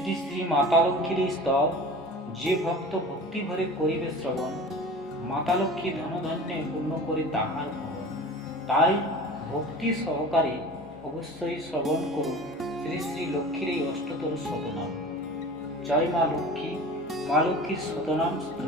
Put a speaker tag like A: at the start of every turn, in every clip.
A: শ্রী শ্রী মাতা লক্ষ্মীর এই স্তব, যে ভক্ত ভক্তি ভরে করিবে শ্রবণ, মাতা লক্ষ্মী ধনধন্যে পূর্ণ করে তাহার তাই ভক্তি সহকারে অবশ্যই শ্রবণ করুন শ্রী শ্রী লক্ষ্মীর এই অষ্টতর শতনাম। জয় মা লক্ষ্মী, মা লক্ষ্মীর শতনাম স্তোত্র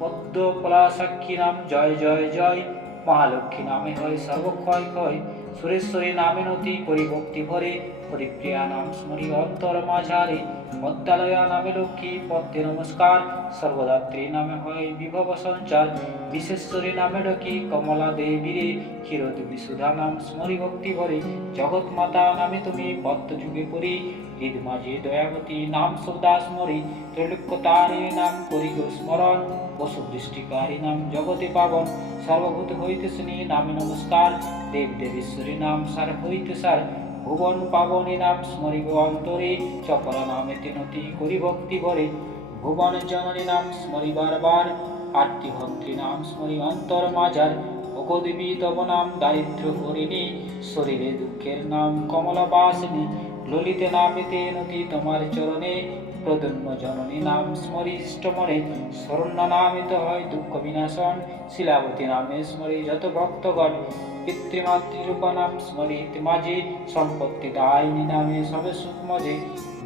A: পদ্ম পলাশাক্ষী নাম জয় জয় জয় মহালক্ষ্মী নামে হয় সর্বক্ষয় ক্ষয়। সুরেশ্বরী নামে নতি করি ভক্তি ভরে হরিপ্রিয়া নাম স্মরি অন্তর মাঝারে পদ্মালয়া নামে লক্ষ্মী পদ্মে নমস্কার। সর্বদাত্রী নামে হয় বিভব সঞ্চার। বিশেশ্বরী নামে ডকি কমলা দেবী রে ক্ষীরদেবী সুধা নাম স্মরি ভক্তি ভরে জগৎ মাতা নামে তুমি পদ্ম যুগে করি হৃদ মাঝে দয়াবতী নাম সৌদা স্মরি। ত্রৈলোক্যতারে নাম করি গো স্মরণ। পশু দৃষ্টিকারী নাম জগতে পাবন। সর্বভূত হইতে শুনি নামে নমস্কার। দেব দেবেশ্বরী নাম সার হইতে সার। ভুবন পাবনে নাম স্মরিব অন্তরে চপল নামে তিনটি করি ভক্তি ভরে। ভুবন জননী নাম স্মরি বারবার আরতি ভক্তি নাম স্মরি অন্তর মাজার ভগদেবী তব নাম দারিদ্র হরিণী শরীরে দুঃখের নাম কমলা বাসিনী ললিতে নামেতে নতি তোমার চরণে প্রদন্ম জননী নাম স্মরিষ্ট মনে। শরণ্য নামিত হয় দুঃখ বিনাশন, শিলাবতী নামে স্মরি যত ভক্তগণ। পিতৃমাতৃরূপ নাম স্মরিত মাঝে, সম্পত্তি দায়িনী নামে সবে সুখ মজে।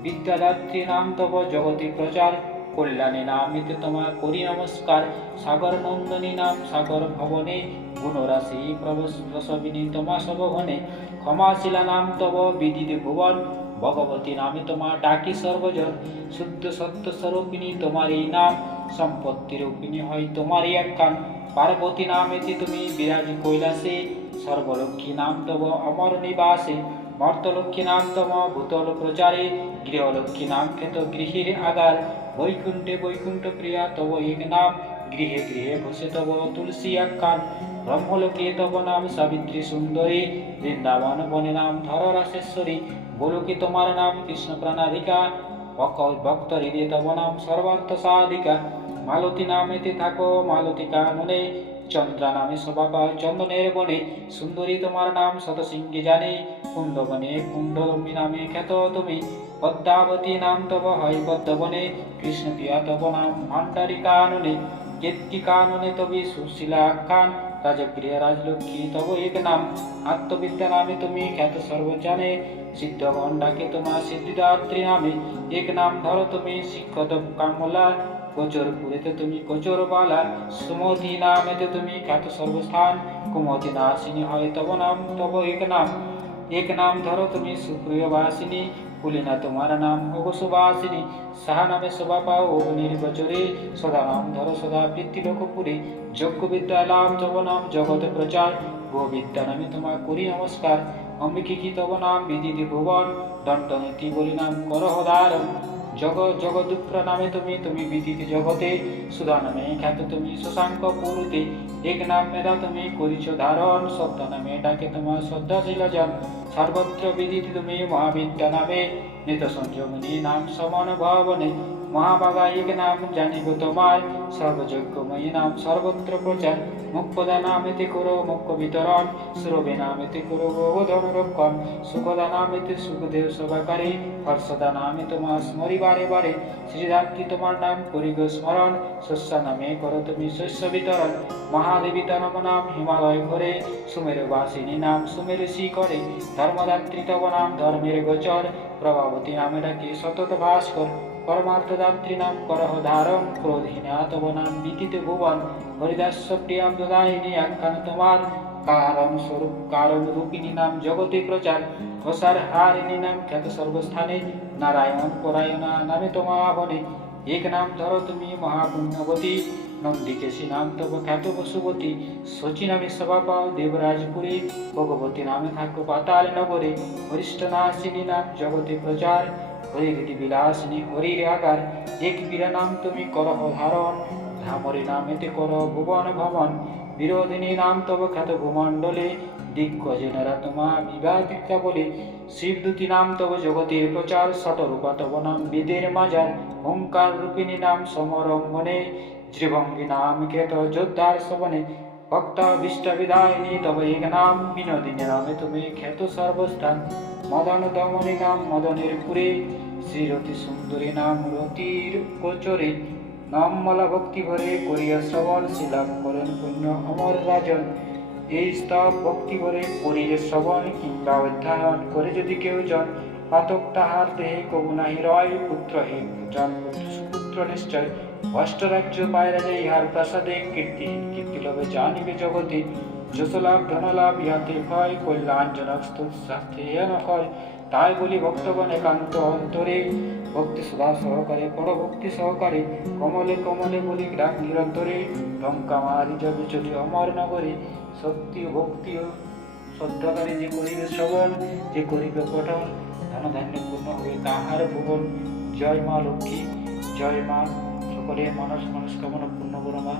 A: বিদ্যাদাত্রী নাম তব জগতে প্রচার। কল্যাণী নামিতে তোমার করি নমস্কার। সাগর নন্দনী নাম, সাগর ভবনে গুণরাশি প্রসবিনী তোমা সবঘনে ক্ষমাশিলা নাম তব বিদিত ভুবন, ভগবতী নামে তোমার ডাকি সর্বজন। শুদ্ধ সত্য স্বরূপিণী তোমার এই নাম, সম্পত্তি রূপিণী হয় তোমারই এক কান। পার্বতী নামেতে তুমি বিরাজ কৈলাসে, সর্বলক্ষ্মী নাম তব অমর নিবাসে। মর্তলক্ষ্মী নাম ভূতল প্রচারে গৃহলক্ষ্মী নাম খ্যাত গৃহের আগার। বৈকুণ্ঠে বৈকুণ্ঠ প্রিয়া তব এক নাম, গৃহে গৃহে বসে তব তুলসী কান ব্রহ্মলোকে তব নাম সাবিত্রী সুন্দরী, বৃন্দাবন বনে নাম ধর রাসেশ্বরী গোলকে তোমার নাম কৃষ্ণ প্রাণাধিকা ভক- ভক্ত হৃদয় তব নাম সর্বার্থ সাধিকা। মালতী নামেতে থাকো মালতী কাননে চন্দ্রা নামে শোভা পাও চন্দনের বনে। সুন্দরী তোমার নাম শত শতসিংহে জানে। কুন্দবনে কুণ্ডলম্বী নামে খ্যাত তুমি। পদ্মাবতী নাম তব হয় পদ্মবনে। কৃষ্ণপ্রিয়া তব নাম ভাণ্ডারী কাননে। কেতকি কাননে তবে সুশীলা খান রাজগৃহ রাজলক্ষ্মী তব এক নাম। আত্মবিদ্যা নামে তুমি খ্যাত সর্বজানে। সিদ্ধ গণ্ডাকে তোমার সিদ্ধিদাত্রী নামে। এক নাম ধরো তুমি শিক্ষত কামলা। গোচরপুরেতে তুমি গোচরবালা সুমতি নামেতে তুমি খ্যাত সর্বস্থান। কুমতি নাসিনী হয় তব নাম, তব এক নাম। এক নাম ধরো তুমি সুপ্রিয় বাসিনী কুলিনা তোমার নাম হোগ সুবাসিনী। সাহা নামে শোভা পাও অগ্নির বচরে সদা নাম ধরো সদা বৃত্তি লোকপুরে। যজ্ঞ বিদ্যা লাভ তব নাম জগত প্রচার, গোবিদ্যা নামে তোমার করি নমস্কার। অম্বিকে কি তব নাম বিদিতি ভুবন, দণ্ডনীতি বলি নাম করহ জগ জগদুপ্র নামে তুমি তুমি বিদিত জগতে, সুধা নামে খ্যাত তুমি, শশাঙ্ক পুরুতে, এক নাম মেধা তুমি করিছ ধারণ শব্দ নামে ডাকে তোমার শ্রদ্ধাশীল জন সর্বত্র বিদিতি তুমি মহাবিদ্যা নামে নিত সংযমনী নাম সমান ভাবনে মহাবাগা এক নাম জানিব তোমার সর্বযজ্ঞময়ী নাম সর্বত্র প্রচার মুখ্যদা নামেতে করো মুখ্য বিতরণ সুরভে নামেতে করো গোধন রক্ষণ সুখদা নামেতে সুখদেব সভাকারী হর্ষদা নামে তোমার স্মরি বারে বারে শ্রীধাত্রী তোমার নাম করি গো স্মরণ শস্য নামে করো তুমি শস্য বিতরণ মহাদেবী তনম নাম হিমালয় করে সুমের বাসিনী নাম সুমের শ্রী করে ধর্মদাত্রী তব নাম ধর্মের গোচর, প্রভাবতী নামে ডাকে সতত ভাস্কর পরমার্থদাত্রী নাম করহ ধারণ ক্রোধহীনা তব নাম বিদিত ভুবন। হরিদাস্য প্রিয়াম আখ্যান তোমার। কারণ স্বরূপ কারণ রূপিণী নাম জগতে প্রচার। প্রসার হারিণী নাম খ্যাত সর্বস্থানে নারায়ণ পরায়ণা নামে তোমা বনে এক নাম ধরো তুমি মহাপুণ্যবতী। বসুবতী শচী নামে সভা পাও দেবরাজপুরে ভগবতী নামে থাকো পাতাল নগরে হরিষ্ঠ নাসিনী নাম জগতে প্রচার হরিহৃদি বিলাসিনী হরির আকার এক বীরা নাম তুমি করহ ধারণ ধামরে নামেতে কর ভুবন ভবন বিরোধিনী নাম তব খ্যাত ভূমণ্ডলে দিগ্গজেনরা তোমা বিবাদিকা বলে শিবদূতি নাম তব জগতের প্রচার শতরূপা তব নাম বেদের মাজার ওঙ্কার রূপিণী নাম সমরঙ্গনে ত্রিভঙ্গী নাম খ্যাত যোদ্ধার শবনে ভক্তাভীষ্টবিদায়িনী তব এক নাম বিনোদিনী নামে তুমি খ্যাত সর্বস্থান। মদন দমনী নাম মদনের পুরে, শ্রীরতি সুন্দরী নাম রতির গোচরে। নাম মালা ভক্তি ভরে করিয়া শ্রবণ শিলাপ করেন পুণ্য অমর রাজন। এই স্তব ভক্তি ভরে করিলে শ্রবণ কিংবা অধ্যয়ন করে যদি কেউ জন, পাতক তাহার দেহে কবু নাহি রয় পুত্রহীন জন সুপুত্র নিশ্চয়। অষ্টরাজ্য পায়রা যে ইহার প্রাসাদে কীর্তি কীর্তি জানিবে জগতে, যশলাভ, ধনলাভ ইহাতে কল্যাণজনক হয় তাই বলি ভক্তগণ একান্ত অন্তরে, ভক্তি সুধা সহকারে ভক্তি সহকারে, কমলে কমলে বলি নিরন্তরে মারি যাবে চলি অমর নগরে। ও ভক্তি যে করিবে শ্রবণ, যে করিবে পঠন, ধনধান্য পূর্ণ হবে তাহার ভুবন। জয় মা লক্ষ্মী, জয় মা সকলের মানস মনস্কামনা পূর্ণ করো মা।